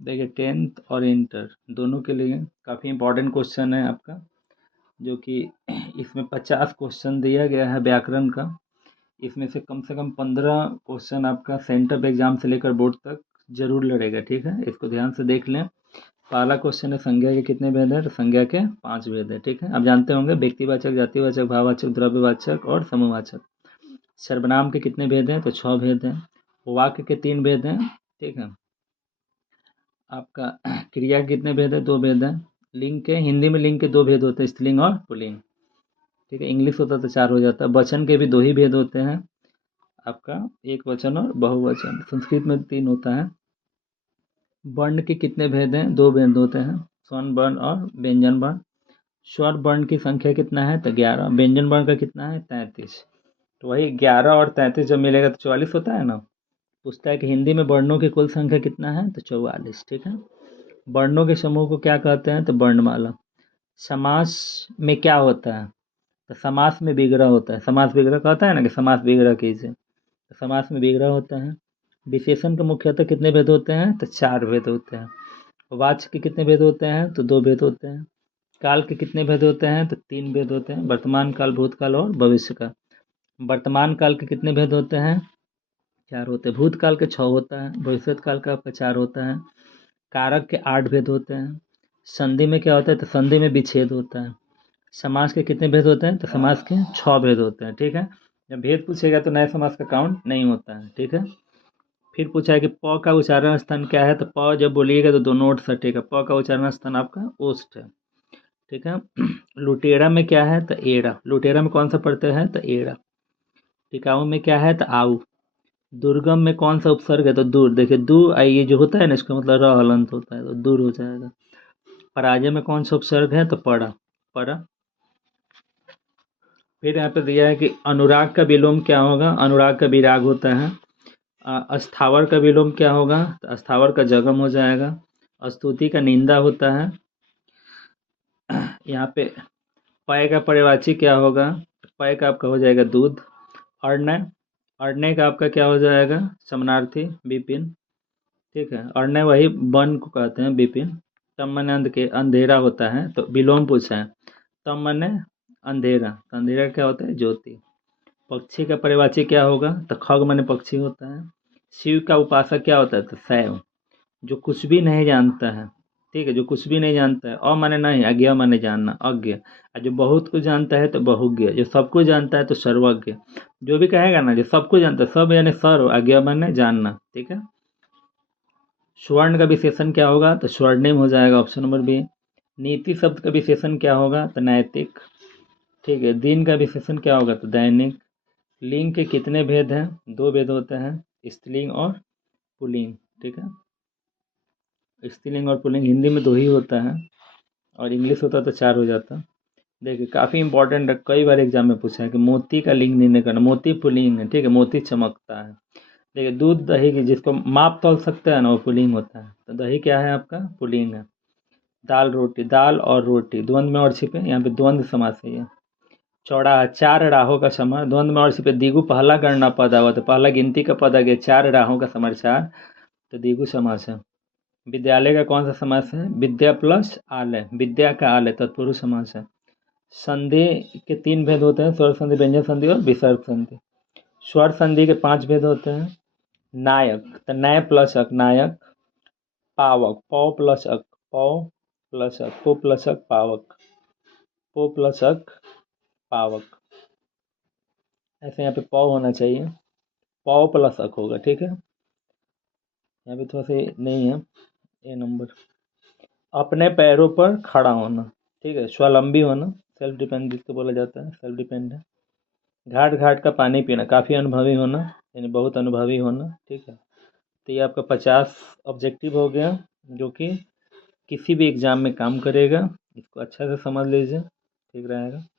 देखिए 10th और inter दोनों के लिए काफ़ी इंपॉर्टेंट क्वेश्चन है आपका, जो कि इसमें 50 क्वेश्चन दिया गया है व्याकरण का। इसमें से कम 15 क्वेश्चन आपका सेंटर एग्जाम से लेकर बोर्ड तक जरूर लड़ेगा, ठीक है। इसको ध्यान से देख लें। पहला क्वेश्चन है संज्ञा के कितने भेद है, तो संज्ञा के 5 भेद है, ठीक है। आप जानते होंगे व्यक्तिवाचक, जातिवाचक, भाववाचक, द्रव्यवाचक और समूहवाचक। सर्वनाम के कितने भेद हैं, तो 6 भेद हैं। वाक्य के 3 भेद हैं, ठीक है। आपका क्रिया के कितने भेद है, 2 भेद हैं। लिंग के, हिंदी में लिंग के 2 भेद होते हैं, स्त्रीलिंग और पुल्लिंग, ठीक है। इंग्लिश होता तो 4 हो जाता है। वचन के भी 2 ही भेद होते हैं आपका, एक वचन और बहुवचन। संस्कृत में 3 होता है। वर्ण के कितने भेद हैं, 2 भेद होते हैं, स्वर्ण वर्ण और व्यंजन वर्ण। स्वर वर्ण की संख्या कितना है, तो 11। व्यंजन वर्ण का कितना है, 33। तो वही 11 और 33 जब मिलेगा तो 44 होता है ना। पूछता है कि हिंदी में वर्णों की कुल संख्या कितना है, तो 44, ठीक है। वर्णों के समूह को क्या कहते हैं, तो वर्णमाला। समास में क्या होता है, तो समास में विग्रह होता है। समास विग्रह कहता है ना कि समास विग्रह कीजिए, तो समास में विग्रह होता है। विशेषण के मुख्यतः कितने भेद होते हैं, तो 4 भेद होते हैं। वाच्य के कितने भेद होते हैं, तो 2 भेद होते हैं। काल के कितने भेद होते हैं, तो 3 भेद होते हैं, वर्तमान काल, भूतकाल और भविष्य का। वर्तमान काल के कितने भेद होते हैं, 4 होते हैं। भूतकाल के 6 होता है, भविष्य काल का आपका 4 होता है। कारक के 8 भेद होते हैं। संधि में क्या होता है, तो संधि में विच्छेद होता है। समास के कितने भेद होते हैं, तो समास के 6 भेद होते हैं, ठीक है। जब भेद पूछेगा तो नए समास का काउंट नहीं होता है, ठीक है। फिर पूछा है कि प का उच्चारण स्थान क्या है, तो प जब बोलिएगा तो दोनों ओर सटेगा। प का उच्चारण स्थान आपका ओष्ठ है, ठीक है। लुटेरा में क्या है, तो एड़ा। लुटेरा में कौन सा प्रत्यय है, तो एड़ा। टिकाऊ में क्या है, तो आऊ। दुर्गम में कौन सा उपसर्ग है, तो दूर। देखिए दू ये जो होता है ना, इसका मतलब र हलंत होता है, तो दूर हो जाएगा। पराजय में कौन सा उपसर्ग है, तो पड़ा, परा। फिर यहाँ पे दिया है कि अनुराग का विलोम क्या होगा, अनुराग का विराग होता है। अस्थावर का विलोम क्या होगा, तो अस्थावर का जगम हो जाएगा। स्तुति का निंदा होता है। यहाँ पे पय का पर्यायवाची क्या होगा, पय का आपका हो जाएगा दूध। अर्णय, अर्णय का आपका क्या हो जाएगा, समानार्थी विपिन, ठीक है। अर्णय वही वन को कहते हैं, विपिन। तम मने अंध के अंधेरा होता है, तो विलोम पूछा है। तम मने अंधेरा, तो अंधेरा क्या होता है, ज्योति। पक्षी का पर्यायवाची क्या होगा, तो खग मने पक्षी होता है। शिव का उपासक क्या होता है, तो शैव, जो कुछ भी नहीं जानता है, ठीक है। जो कुछ भी नहीं जानता है, अ माने नहीं, अज्ञ माने जानना, अज्ञ। और जो बहुत कुछ जानता है तो बहुज्ञ, जो सब कुछ जानता है तो सर्वज्ञ। जो भी कहेगा ना, जो सब कुछ जानता है, सब यानी सर्व, अज्ञ माने जानना, ठीक है। स्वर्ण का विशेषण क्या होगा, तो स्वर्णिम हो जाएगा, ऑप्शन नंबर बी। नीति शब्द का विशेषण क्या होगा, तो नैतिक, ठीक है। दिन का विशेषण क्या होगा, तो दैनिक। लिंग के कितने भेद हैं, 2 भेद होते हैं, स्त्रीलिंग और पुल्लिंग, ठीक है। स्त्रीलिंग और पुल्लिंग हिंदी में 2 ही होता है, और इंग्लिश होता तो 4 हो जाता। देखिए काफ़ी इंपॉर्टेंट है, कई बार एग्जाम में पूछा है कि मोती का लिंग निर्णय करना। मोती पुल्लिंग है, ठीक है, मोती चमकता है। देखिए दूध दही की जिसको माप तौल सकते हैं ना, वो पुल्लिंग होता है, तो दही क्या है आपका, पुल्लिंग है। दाल रोटी, दाल और रोटी द्वंद्व में और छिपे, यहाँ पे द्वंद्व समास है ये। चौड़ा, 4 राहों का समर, द्वंद्व में और छिपे। दिगु पहला गणना पद आवा, तो पहला गिनती का पद आ गया, 4 राहों का समर 4, तो दिगु समास है। विद्यालय का कौन सा समास है, विद्या प्लस आलय, विद्या का आलय तत्पुरुष समास है। संधि के 3 भेद होते हैं, स्वर संधि, व्यंजन संधि और विसर्ग संधि। स्वर संधि के 5 भेद होते हैं। नायक, तो नय प्लस अक, नायक। पावक, पौ प्लस अक, पौ प्लस अक, पो प्लस अक, पावक, पो प्लस अक, पावक। ऐसे यहाँ पे पौ होना चाहिए, पौ प्लस अक होगा, ठीक है। यहाँ पे थोड़ा सा नहीं है ये नंबर। अपने पैरों पर खड़ा होना, ठीक है। स्वावलंबी होना, सेल्फ डिपेंड जिसको बोला जाता है, सेल्फ डिपेंडेंट। घाट घाट का पानी पीना, काफ़ी अनुभवी होना, यानी बहुत अनुभवी होना, ठीक है। तो ये आपका 50 ऑब्जेक्टिव हो गया, जो कि किसी भी एग्ज़ाम में काम करेगा। इसको अच्छा से समझ लीजिए, ठीक रहेगा।